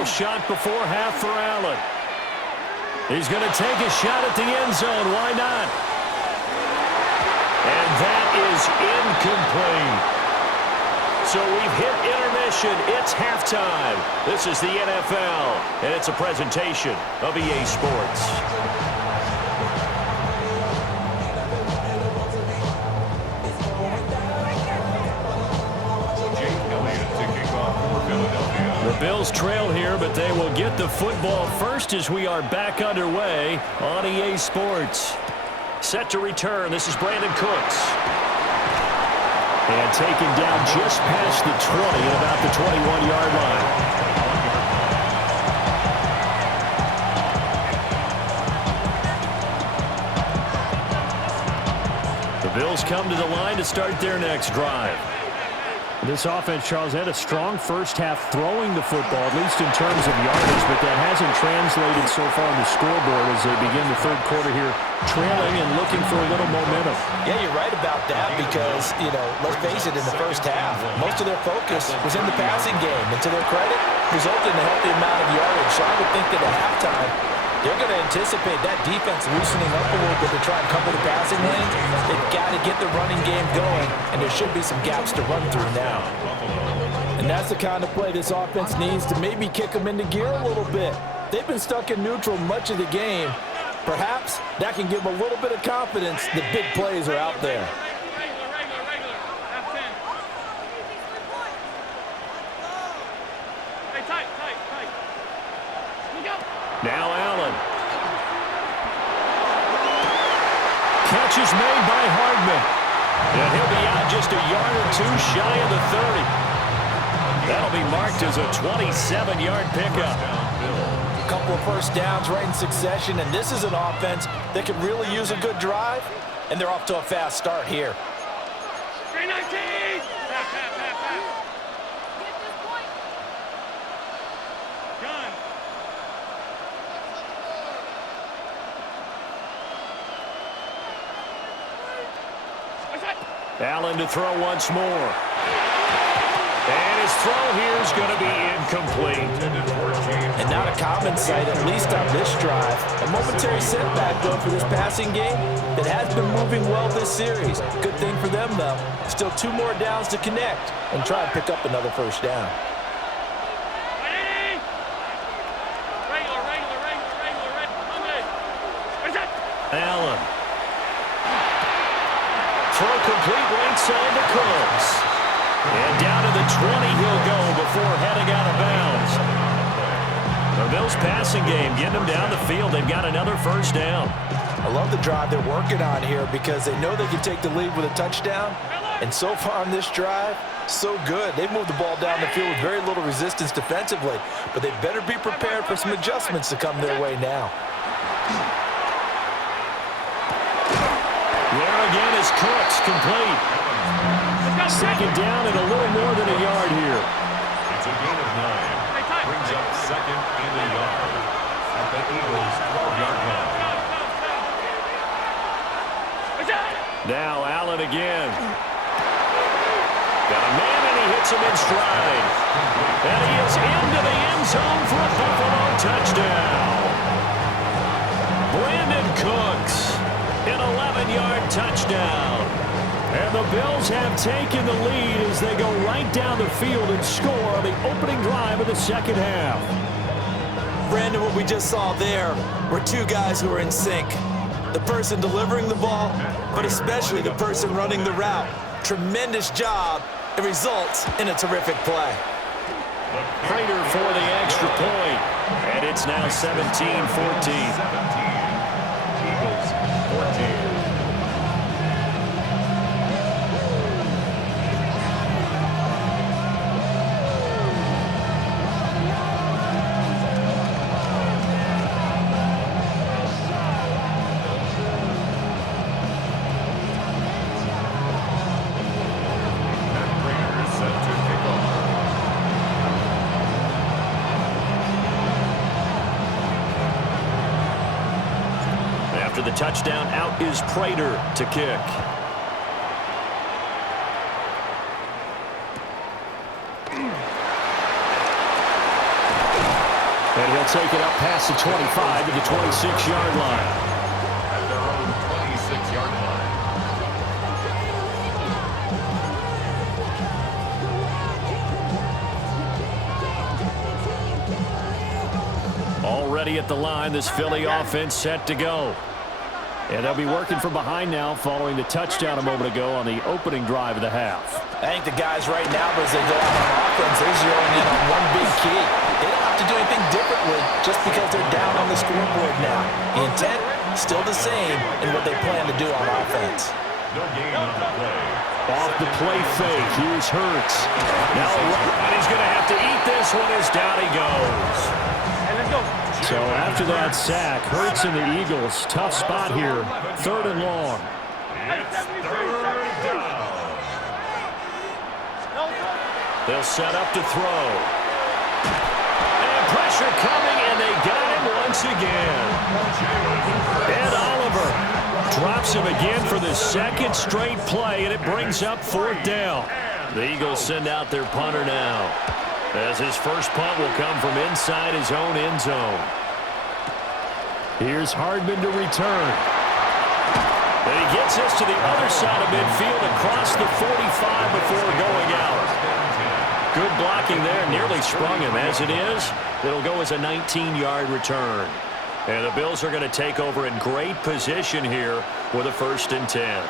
little shot before half for Allen. He's going to take a shot at the end zone. Why not? And that is incomplete. So we've hit intermission. It's halftime. This is the NFL, and it's a presentation of EA Sports. The Bills trail here, but they will get the football first as we are back underway on EA Sports. Set to return. This is Brandon Cooks. And taken down just past the 20 at about the 21-yard line. The Bills come to the line to start their next drive. This offense, Charles, had a strong first half throwing the football, at least in terms of yardage, but that hasn't translated so far on the scoreboard as they begin the third quarter here, trailing and looking for a little momentum. Yeah, you're right about that because, let's face it, in the first half, most of their focus was in the passing game. And to their credit, resulted in a healthy amount of yardage. So I would think that at halftime, they're going to anticipate that defense loosening up a little bit to try and cover the passing lanes. They've got to get the running game going, and there should be some gaps to run through now. And that's the kind of play this offense needs to maybe kick them into gear a little bit. They've been stuck in neutral much of the game. Perhaps that can give them a little bit of confidence that big plays are out there. Now Allen. Catch is made by Hardman. And he'll be out just a yard or two shy of the 30. That'll be marked as a 27-yard pickup. A couple of first downs right in succession, and this is an offense that could really use a good drive, and they're off to a fast start here. 319! Allen to throw once more. And his throw here is going to be incomplete. And not a common sight, at least on this drive. A momentary setback, though, for this passing game that has been moving well this series. Good thing for them, though. Still 2 more downs to connect and try and pick up another first down. Allen. Throw complete right side to Cooks. And down to the 20 he'll go before heading out of bounds. The Bills passing game getting them down the field. They've got another first down. I love the drive they're working on here because they know they can take the lead with a touchdown. And so far on this drive, so good. They've moved the ball down the field with very little resistance defensively. But they better be prepared for some adjustments to come their way now. There again is Cooks, complete. Second down and a little more than a yard here. It's a gain of 9. Brings up second and a yard at the Eagles' 12-yard line. Now Allen again. Got a man and he hits him in stride. And he is into the end zone for a Buffalo touchdown. Brandon Cooks. An 11-yard touchdown. And the Bills have taken the lead as they go right down the field and score on the opening drive of the second half. Brandon, what we just saw there were 2 guys who were in sync. The person delivering the ball, but especially the person running the route. Tremendous job. It results in a terrific play. Prater for the extra point. And it's now 17-14. After the touchdown, out is Prater to kick. they'll take it up past the 25 to the 26-yard line. At their own 26-yard line. Already at the line, this Philly offense set to go. And they'll be working from behind now following the touchdown a moment ago on the opening drive of the half. I think the guys right now, as they go out on offense, they're zeroing in on one big key. They don't have to do anything differently just because they're down on the scoreboard now. The intent, still the same in what they plan to do on offense. No gain on the play. Off the play fake, here's Hurts. Now, and he's going to have to eat this one as down he goes. So after that sack, Hurts and the Eagles, tough spot here, 3rd and long. It's 3rd down. They'll set up to throw. And pressure coming, and they got him once again. Ed Oliver drops him again for the 2nd straight play, and it brings up 4th down. The Eagles send out their punter now, as his first punt will come from inside his own end zone. Here's Hardman to return. And he gets us to the other side of midfield across the 45 before going out. Good blocking there, nearly sprung him. As it is, it'll go as a 19-yard return. And the Bills are going to take over in great position here with a 1st and 10.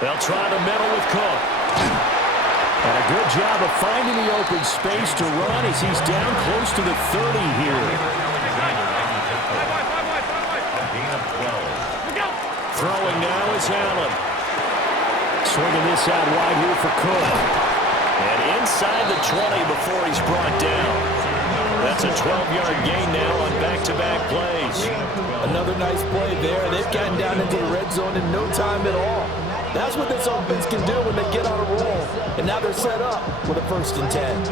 They'll try the middle with Cook. And a good job of finding the open space to run as he's down close to the 30 here. Throwing now is Allen. Swinging this out wide here for Cook. And inside the 20 before he's brought down. That's a 12-yard gain now on back-to-back plays. Another nice play there. They've gotten down into the red zone in no time at all. That's what this offense can do when they get on a roll. And now they're set up with a 1st and 10.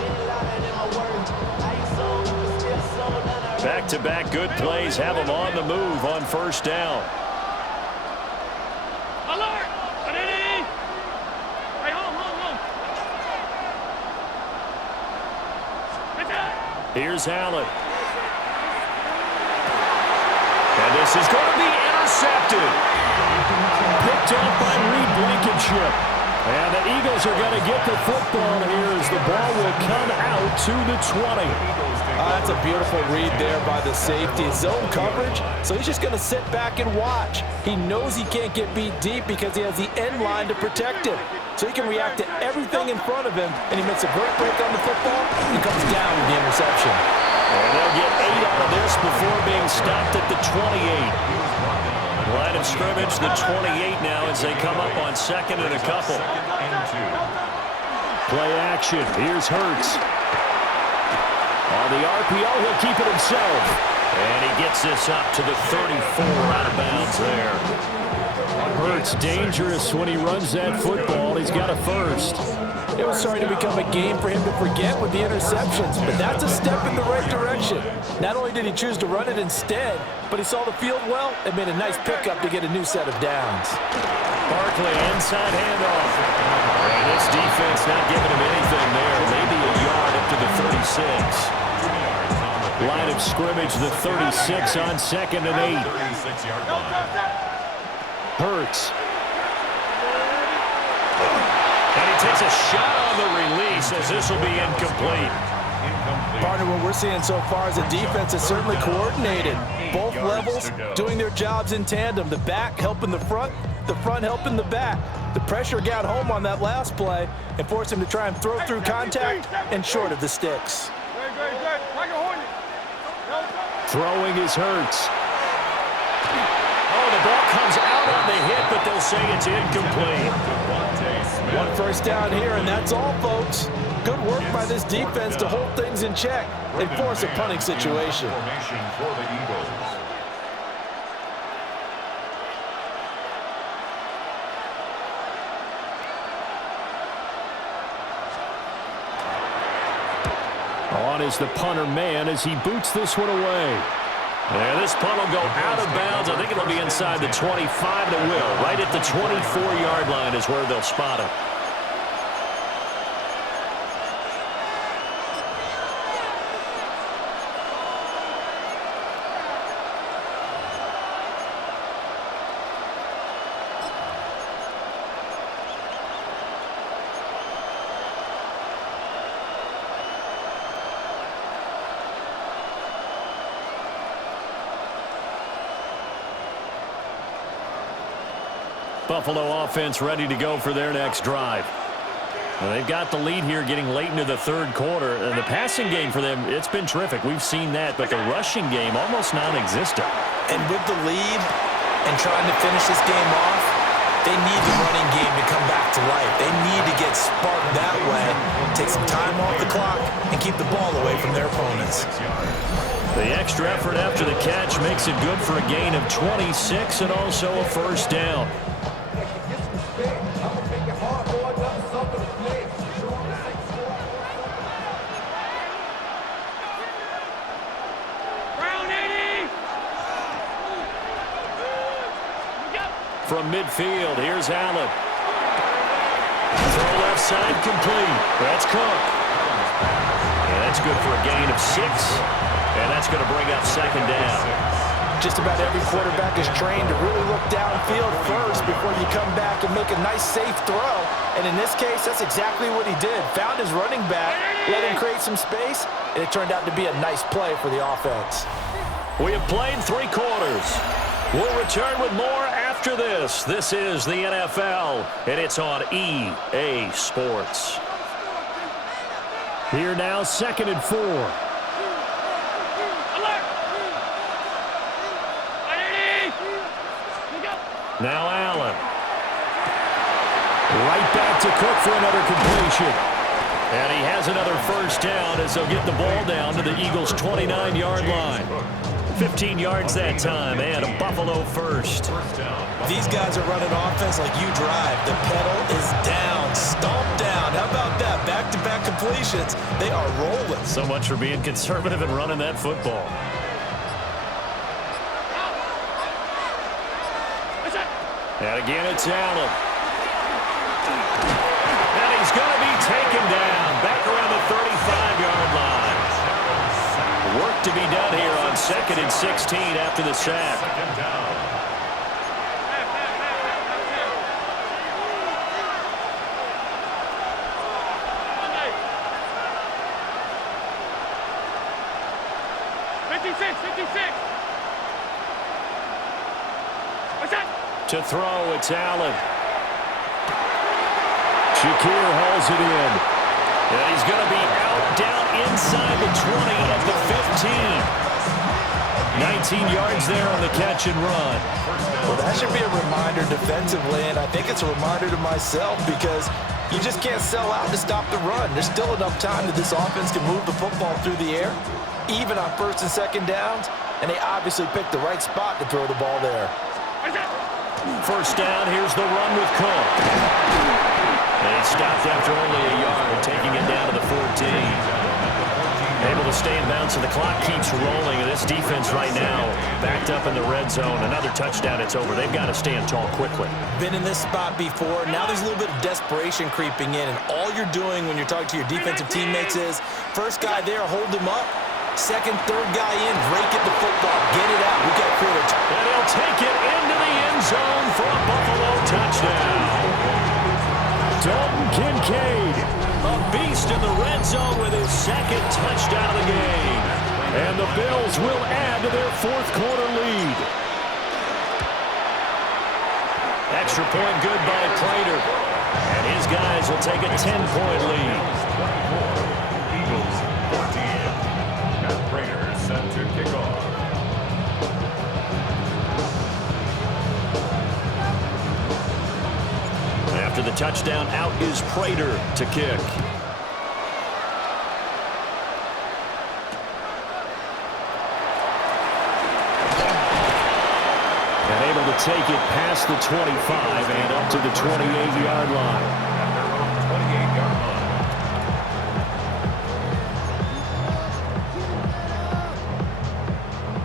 Back-to-back good plays have them on the move on 1st down. Here's Allen. And this is going to be intercepted. Picked up by Reed Blankenship. And the Eagles are going to get the football here as the ball will come out to the 20. That's a beautiful read there by the safety. Zone coverage, so he's just going to sit back and watch. He knows he can't get beat deep because he has the end line to protect him. So he can react to everything in front of him, and he makes a great break on the football and comes down with the interception. And they'll get 8 out of this before being stopped at the 28. Line of scrimmage, the 28 now as they come up on 2nd and a couple. Play action. Here's Hurts. On the RPO, he'll keep it himself. And he gets this up to the 34 out of bounds there. Hurts dangerous when he runs that football. He's got a 1st. It was starting to become a game for him to forget with the interceptions, but that's a step in the right direction. Not only did he choose to run it instead, but he saw the field well and made a nice pickup to get a new set of downs. Barkley inside handoff. And this defense not giving him anything there. Maybe a yard up to the 36. Line of scrimmage, the 36 on 2nd and 8. Hurts. And he takes a shot on the release as this will be incomplete. Partner, what we're seeing so far as a defense is certainly coordinated. Both levels doing their jobs in tandem. The back helping the front helping the back. The pressure got home on that last play and forced him to try and throw through contact and short of the sticks. Throwing is Hurts. Oh, the ball comes out on the hit, but they'll say it's incomplete. 1 first down here, and that's all, folks. Good work by this defense to hold things in check and force a punting situation. Formation for the Eagles. On is the punter man as he boots this one away. Yeah, this punt will go out of bounds. I think it'll be inside the 25, and it will. Right at the 24-yard line is where they'll spot him. Buffalo offense ready to go for their next drive. Well, they've got the lead here getting late into the third quarter. And the passing game for them, it's been terrific. We've seen that, but the rushing game almost non-existent. And with the lead and trying to finish this game off, they need the running game to come back to life. They need to get sparked that way, take some time off the clock, and keep the ball away from their opponents. The extra effort after the catch makes it good for a gain of 26 and also a first down. From midfield, here's Allen. Throw left side complete. That's Cook. And that's good for a gain of 6. And that's going to bring up second down. Just about every quarterback is trained to really look downfield first before you come back and make a nice, safe throw. And in this case, that's exactly what he did. Found his running back, let him create some space, and it turned out to be a nice play for the offense. We have played 3 quarters. We'll return with more after this. This is the NFL, and it's on EA Sports. Here now, 2nd and 4. Now Allen. Right back to Cook for another completion. And he has another first down as they'll get the ball down to the Eagles' 29-yard line. 15 yards that time, and a Buffalo first. These guys are running offense like you drive. The pedal is down, stomp down. How about that? Back-to-back completions. They are rolling. So much for being conservative and running that football. And again, it's Allen. And he's going to be taken down back around the 35-yard line. Work to be done here on 2nd and 16 after the sack. To throw, it's Allen. Shakir hauls it in. And he's going to be out down inside the 20 at the 15. 19 yards there on the catch and run. Well, that should be a reminder defensively, and I think it's a reminder to myself because you just can't sell out to stop the run. There's still enough time that this offense can move the football through the air, even on 1st and 2nd downs, and they obviously picked the right spot to throw the ball there. First down, here's the run with Cook. And he stopped after only a yard, taking it down to the 14. Able to stay in bounds, and the clock keeps rolling. And this defense right now backed up in the red zone. Another touchdown, it's over. They've got to stand tall quickly. Been in this spot before. Now there's a little bit of desperation creeping in, and all you're doing when you're talking to your defensive teammates is first guy there, hold him up. Second, third guy in, rake at the football. Get it out. We got to create a... And he'll take it into the end zone for a Buffalo touchdown. Dalton Kincaid, a beast in the red zone with his 2nd touchdown of the game. And the Bills will add to their 4th quarter lead. Extra point good by Prater. And his guys will take a 10-point lead. Eagles 14. And Prater set to kick off. After the touchdown, out is Prater to kick. And able to take it past the 25 and up to the 28-yard line. At their own 28-yard line.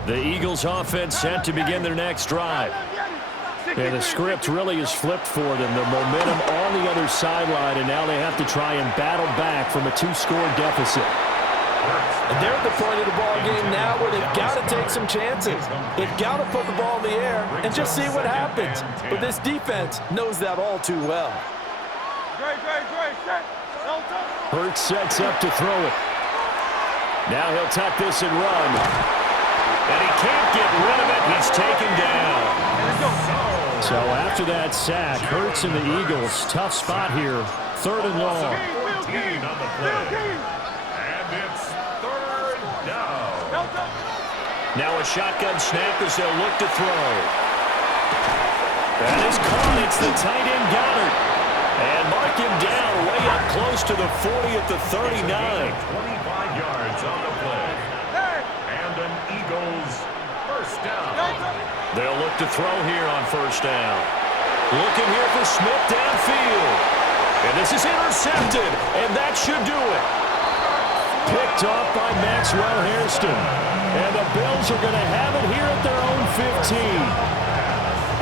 The Eagles offense set to begin their next drive. And the script really is flipped for them. The momentum on the other sideline, and now they have to try and battle back from a 2-score deficit. And they're at the point of the ball game now where they've got to take some chances. They've got to put the ball in the air and just see what happens. But this defense knows that all too well. Hurts sets up to throw it. Now he'll tuck this and run. And he can't get rid of it. He's taken down. So after that sack, Hurts and the Eagles, tough spot here, 3rd and long. 14 on the play. And it's 3rd down. Now a shotgun snap as they'll look to throw. That is caught. It's the tight end Goddard. And mark him down way up close to the 40 at the 39. 25 yards on the play. And an Eagles first down. They'll look to throw here on 1st down. Looking here for Smith downfield. And this is intercepted, and that should do it. Picked off by Maxwell Hairston. And the Bills are going to have it here at their own 15.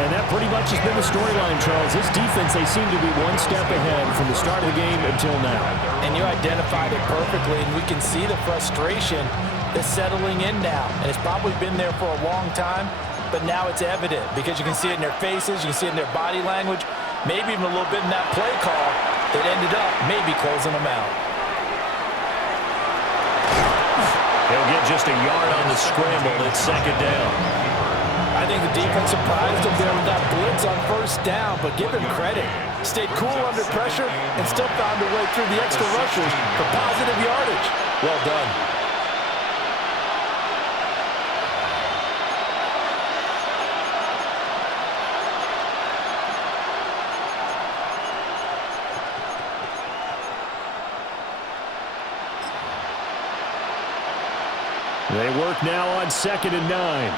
And that pretty much has been the storyline, Charles. This defense, they seem to be one step ahead from the start of the game until now. And you identified it perfectly, and we can see the frustration that's settling in now. And it's probably been there for a long time, but now it's evident because you can see it in their faces, you can see it in their body language, maybe even a little bit in that play call that ended up maybe closing them out. He'll get just a yard on the scramble. It's 2nd down. I think the defense surprised him there with that blitz on 1st down, but give him credit. Stayed cool under pressure and still found a way through the extra rushers for positive yardage. Well done. They work now on 2nd and 9.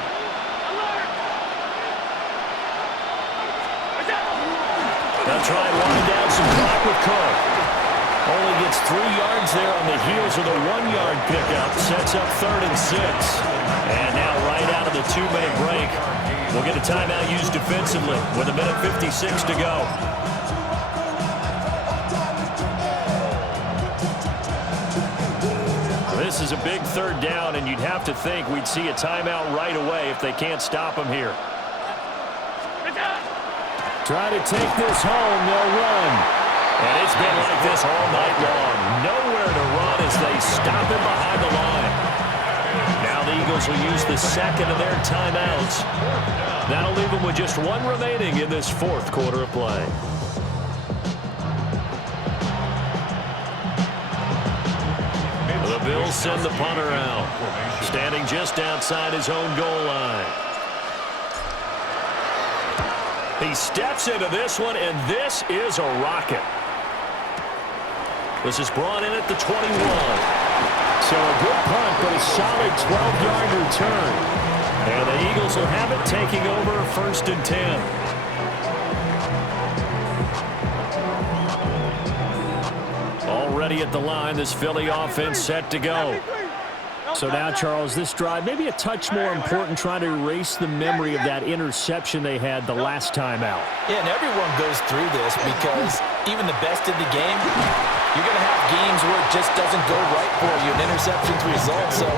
They'll try and wind down some clock with Cook. Only gets 3 yards there on the heels of the 1-yard pickup. Sets up 3rd and 6. And now right out of the 2-minute break, we'll get a timeout used defensively with 1:56 to go. This is a big 3rd down, and you'd have to think we'd see a timeout right away if they can't stop them here. Try to take this home. They'll run. And it's been like this all night long. Nowhere to run as they stop him behind the line. Now the Eagles will use the 2nd of their timeouts. That'll leave them with just 1 remaining in this 4th quarter of play. The Bills send the punter out, standing just outside his own goal line. He steps into this one, and this is a rocket. This is brought in at the 21. So a good punt, but a solid 12-yard return. And the Eagles will have it, taking over 1st and 10. Already at the line, this Philly offense set to go. So now, Charles, this drive, maybe a touch more important, trying to erase the memory of that interception they had the last time out. Yeah, and everyone goes through this because even the best in the game, you're going to have games where it just doesn't go right for you, and interceptions result. So,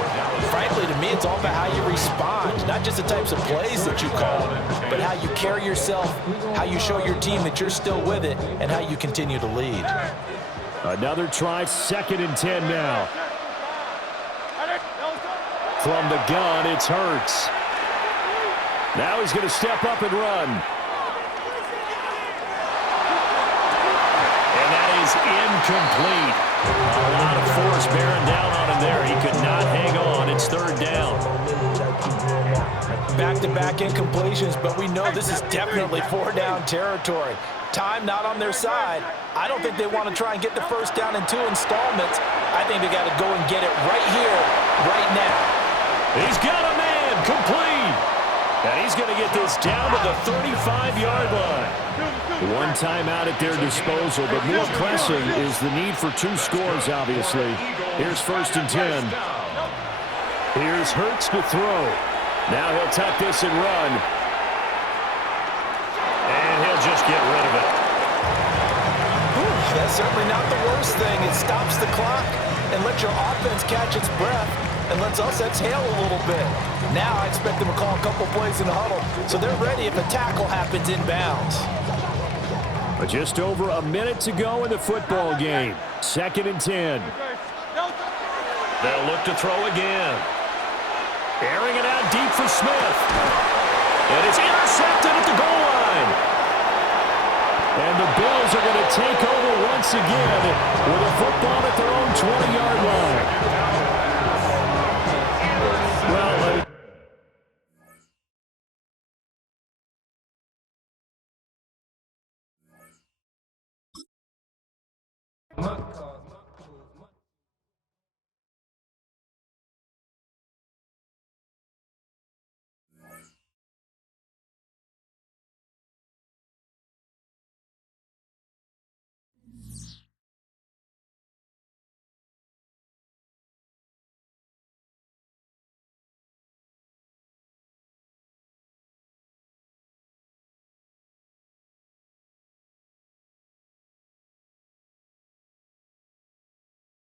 frankly, to me, it's all about how you respond, not just the types of plays that you call, but how you carry yourself, how you show your team that you're still with it, and how you continue to lead. Another try, 2nd and 10 now. From the gun, it's Hurts. Now he's going to step up and run. And that is incomplete. A lot of force bearing down on him there. He could not hang on. It's 3rd down. Back-to-back incompletions, but we know this is definitely 4-down territory. Time not on their side. I don't think they want to try and get the 1st down in 2 installments. I think they got to go and get it right here, right now. He's got a man, complete. And he's going to get this down to the 35-yard line. One timeout at their disposal, but more pressing is the need for 2 scores, obviously. Here's 1st and 10. Here's Hurts to throw. Now he'll tuck this and run. And he'll just get rid of it. That's certainly not the worst thing. It stops the clock and lets your offense catch its breath and lets us exhale a little bit. Now I expect them to call a couple plays in the huddle, so they're ready if a tackle happens inbounds. But just over a minute to go in the football game. 2nd and 10. They'll look to throw again. Airing it out deep for Smith. And it's intercepted at the goal line. line. And the Bills are going to take over once again with a football at their own 20-yard line.